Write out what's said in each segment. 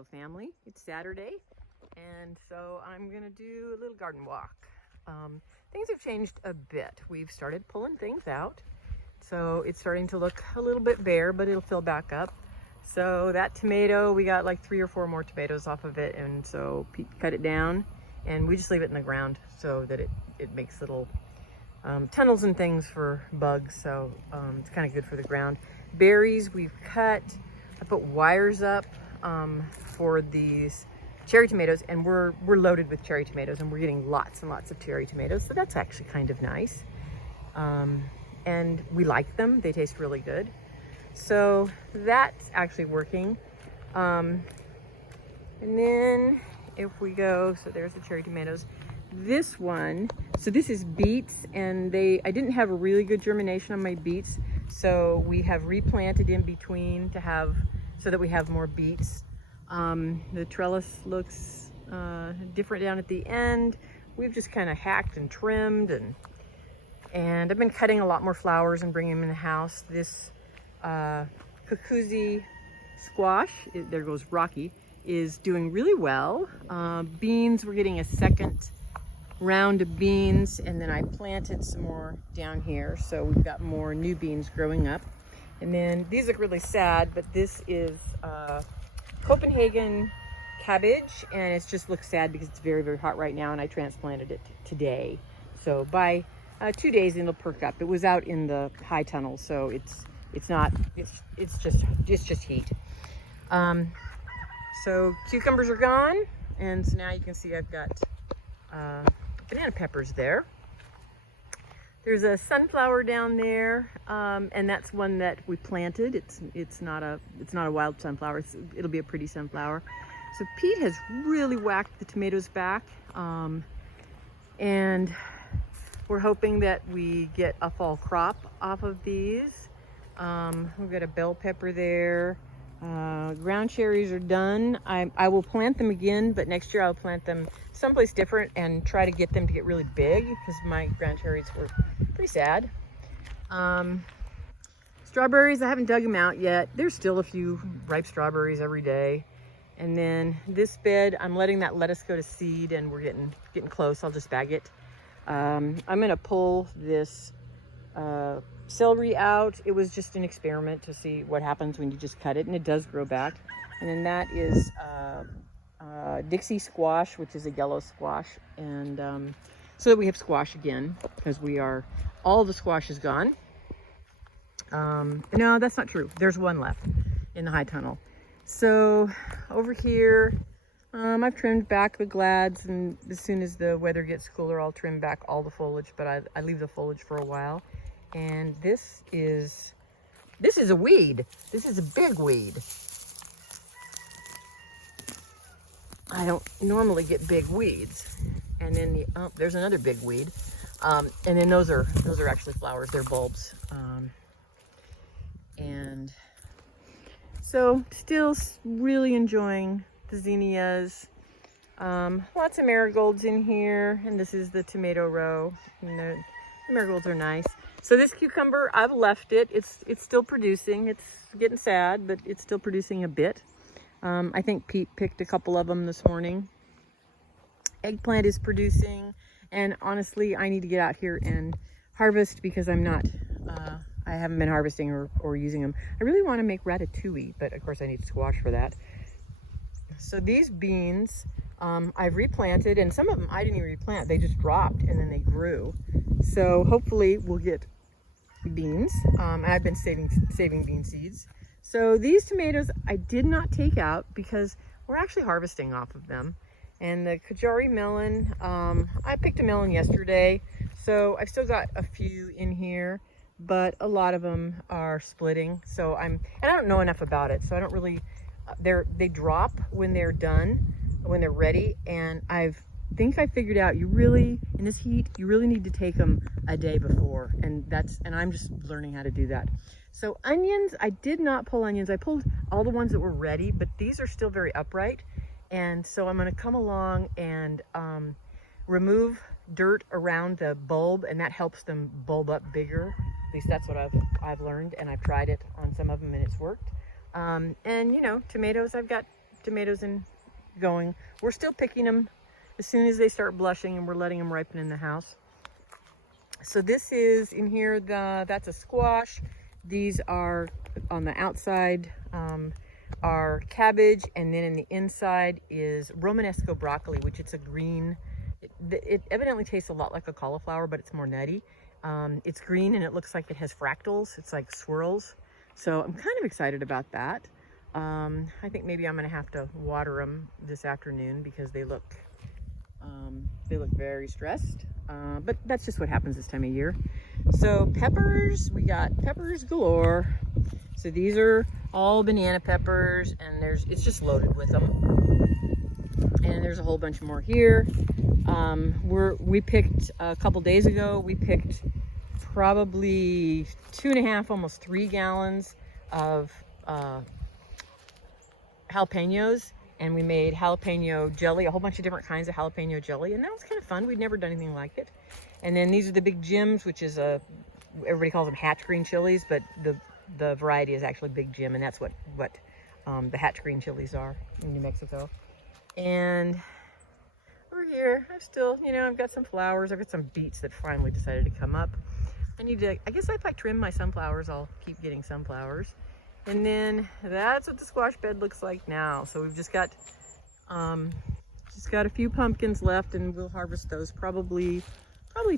Hello family, it's Saturday and so I'm gonna do a little garden walk. Things have changed a bit. We've started pulling things out, so it's starting to look a little bit bare, but it'll fill back up. So that tomato, we got like 3 or 4 more tomatoes off of it, and so Pete cut it down and we just leave it in the ground so that it makes little tunnels and things for bugs, so it's kind of good for the ground. Berries we've cut. I put wires up for these cherry tomatoes, and we're loaded with cherry tomatoes, and we're getting lots and lots of cherry tomatoes, so that's actually kind of nice. And we like them, they taste really good, so that's actually working. And then if we go, so there's the cherry tomatoes. This one, so this is beets, and I didn't have a really good germination on my beets, so we have replanted in between to have, so that we have more beets. The trellis looks different down at the end. We've just kind of hacked and trimmed, and I've been cutting a lot more flowers and bringing them in the house. This Kukuzi squash, there goes Rocky, is doing really well. Beans, we're getting a second round of beans, and then I planted some more down here, so we've got more new beans growing up. And then these look really sad, but this is Copenhagen cabbage, and it just looks sad because it's very, very hot right now, and I transplanted it today. So by 2 days it'll perk up. It was out in the high tunnel, so it's just heat. So cucumbers are gone, and so now you can see I've got banana peppers there. There's a sunflower down there, and that's one that we planted. It's not a wild sunflower. It'll be a pretty sunflower. So Pete has really whacked the tomatoes back, and we're hoping that we get a fall crop off of these. We've got a bell pepper there. Ground cherries are done. I will plant them again, but next year I'll plant them someplace different and try to get them to get really big, because my ground cherries were pretty sad. Strawberries, I haven't dug them out yet. There's still a few ripe strawberries every day. And then this bed, I'm letting that lettuce go to seed, and we're getting close. I'll just bag it. I'm gonna pull this celery out. It was just an experiment to see what happens when you just cut it, and it does grow back. And then that is Dixie squash, which is a yellow squash, and so that we have squash again, because all the squash is gone. No, that's not true. There's one left in the high tunnel. So over here, I've trimmed back the glads, and as soon as the weather gets cooler, I'll trim back all the foliage, but I leave the foliage for a while. And this is a weed. This is a big weed. I don't normally get big weeds. And then there's another big weed. And then those are actually flowers. They're bulbs. And so still really enjoying the zinnias. Lots of marigolds in here, and this is the tomato row. And the marigolds are nice. So this cucumber, I've left it. It's still producing. It's getting sad, but it's still producing a bit. I think Pete picked a couple of them this morning. Eggplant is producing, and honestly, I need to get out here and harvest, because I haven't been harvesting or using them. I really want to make ratatouille, but of course I need squash for that. So these beans, I've replanted, and some of them I didn't even replant. They just dropped and then they grew. So hopefully we'll get beans. And I've been saving bean seeds. So these tomatoes I did not take out because we're actually harvesting off of them. And the Kajari melon, I picked a melon yesterday, so I've still got a few in here, but a lot of them are splitting. So and I don't know enough about it, so I don't really, they drop when they're done, when they're ready. And I think I figured out, in this heat, you really need to take them a day before, and I'm just learning how to do that. So onions, I did not pull onions. I pulled all the ones that were ready, but these are still very upright. And so I'm going to come along and remove dirt around the bulb, and that helps them bulb up bigger. At least that's what I've learned, and I've tried it on some of them and it's worked. And you know, tomatoes, I've got tomatoes in going. We're still picking them as soon as they start blushing, and we're letting them ripen in the house. So this is in here, that's a squash. These are on the outside are cabbage, and then in the inside is Romanesco broccoli, which it's a green. It evidently tastes a lot like a cauliflower, but it's more nutty. It's green and it looks like it has fractals. It's like swirls. So I'm kind of excited about that. I think maybe I'm gonna have to water them this afternoon because they look very stressed. But that's just what happens this time of year. So peppers, we got peppers galore. So these are all banana peppers, and it's just loaded with them. And there's a whole bunch more here. We picked a couple days ago, we picked probably 2.5, almost 3 gallons of jalapenos, and we made jalapeno jelly, a whole bunch of different kinds of jalapeno jelly, and that was kind of fun. We'd never done anything like it. And then these are the Big Jims, which is everybody calls them Hatch green chilies, but the variety is actually Big Jim, and that's what the Hatch green chilies are in New Mexico. And over here, I've got some flowers. I've got some beets that finally decided to come up. I guess if I trim my sunflowers, I'll keep getting sunflowers. And then that's what the squash bed looks like now. So we've just got a few pumpkins left, and we'll harvest those probably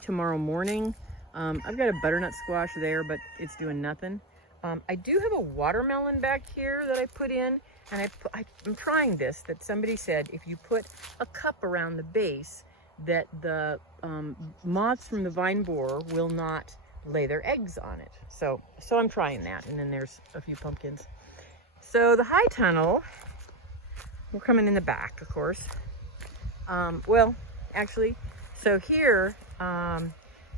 tomorrow morning. I've got a butternut squash there, but it's doing nothing. I do have a watermelon back here that I put in, and I'm trying this, that somebody said if you put a cup around the base, that the moths from the vine borer will not lay their eggs on it. So I'm trying that. And then there's a few pumpkins. So the high tunnel, we're coming in the back, of course. Well, actually, so here,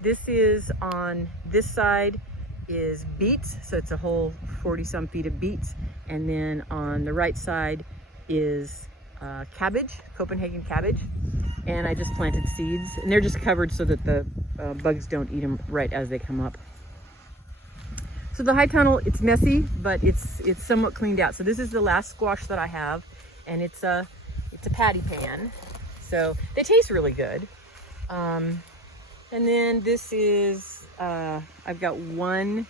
this is on this side is beets. So it's a whole 40-some feet of beets. And then on the right side is cabbage, Copenhagen cabbage. And I just planted seeds, and they're just covered so that the bugs don't eat them right as they come up. So the high tunnel, it's messy, but it's somewhat cleaned out. So this is the last squash that I have, and it's a patty pan. So they taste really good. And then this is, I've got one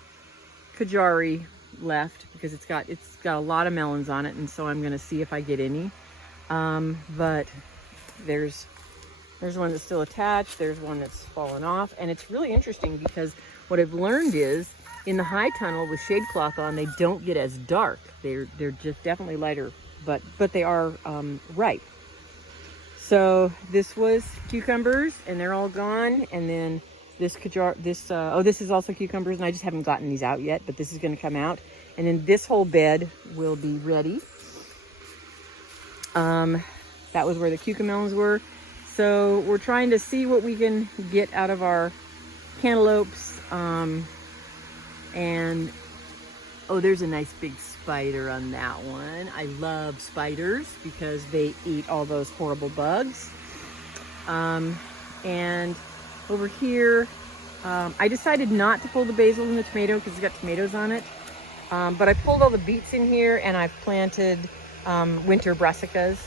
Kajari left because it's got a lot of melons on it, and so I'm gonna see if I get any. But there's one that's still attached, there's one that's fallen off, and it's really interesting because what I've learned is in the high tunnel with shade cloth on, they don't get as dark. They're just definitely lighter, but they are ripe. So this was cucumbers, and they're all gone. And then this this is also cucumbers, and I just haven't gotten these out yet, but this is going to come out. And then this whole bed will be ready. That was where the cucamelons were. So we're trying to see what we can get out of our cantaloupes. And oh, there's a nice big spider on that one. I love spiders because they eat all those horrible bugs. And over here, I decided not to pull the basil and the tomato because it's got tomatoes on it. But I pulled all the beets in here, and I've planted winter brassicas.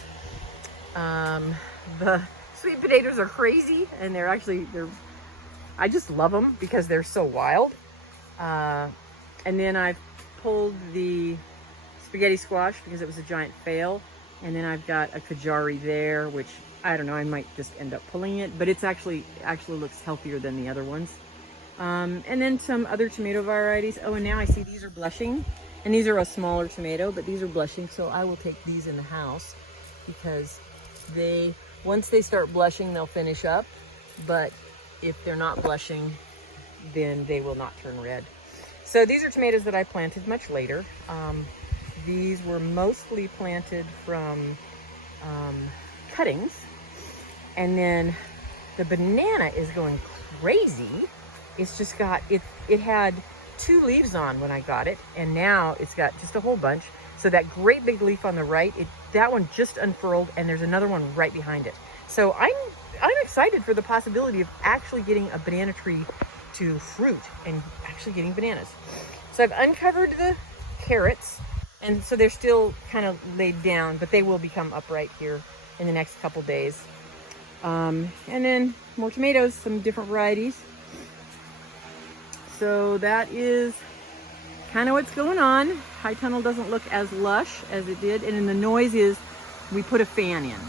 The sweet potatoes are crazy, and I just love them because they're so wild. And then I've pulled the spaghetti squash because it was a giant fail. And then I've got a Kajari there, which I don't know, I might just end up pulling it, but it actually looks healthier than the other ones. And then some other tomato varieties. Oh, and now I see these are blushing, and these are a smaller tomato, but these are blushing. So I will take these in the house because once they start blushing, they'll finish up. But if they're not blushing, then they will not turn red. So these are tomatoes that I planted much later. These were mostly planted from cuttings. And then the banana is going crazy. It's just got, it had 2 leaves on when I got it, and now it's got just a whole bunch. So that great big leaf on the right, that one just unfurled, and there's another one right behind it. So I'm excited for the possibility of actually getting a banana tree to fruit and actually getting bananas. So I've uncovered the carrots, And so they're still kind of laid down, but they will become upright here in the next couple days. And then more tomatoes, some different varieties. So that is kind of what's going on. High Tunnel doesn't look as lush as it did. And then the noise is we put a fan in.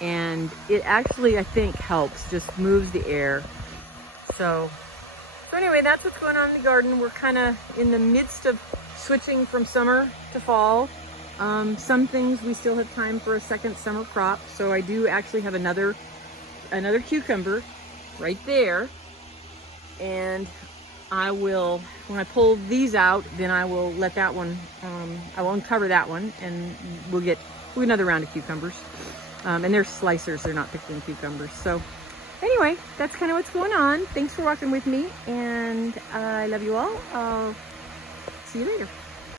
And it actually, I think, helps, just moves the air. So anyway, that's what's going on in the garden. We're kind of in the midst of switching from summer to fall. Some things we still have time for a second summer crop. So I do actually have another cucumber right there. And I will, when I pull these out, then I will let that one, I will uncover that one, and we'll get another round of cucumbers. And they're slicers, they're not picking cucumbers. So anyway, that's kind of what's going on. Thanks for walking with me, and I love you all. I'll see you later.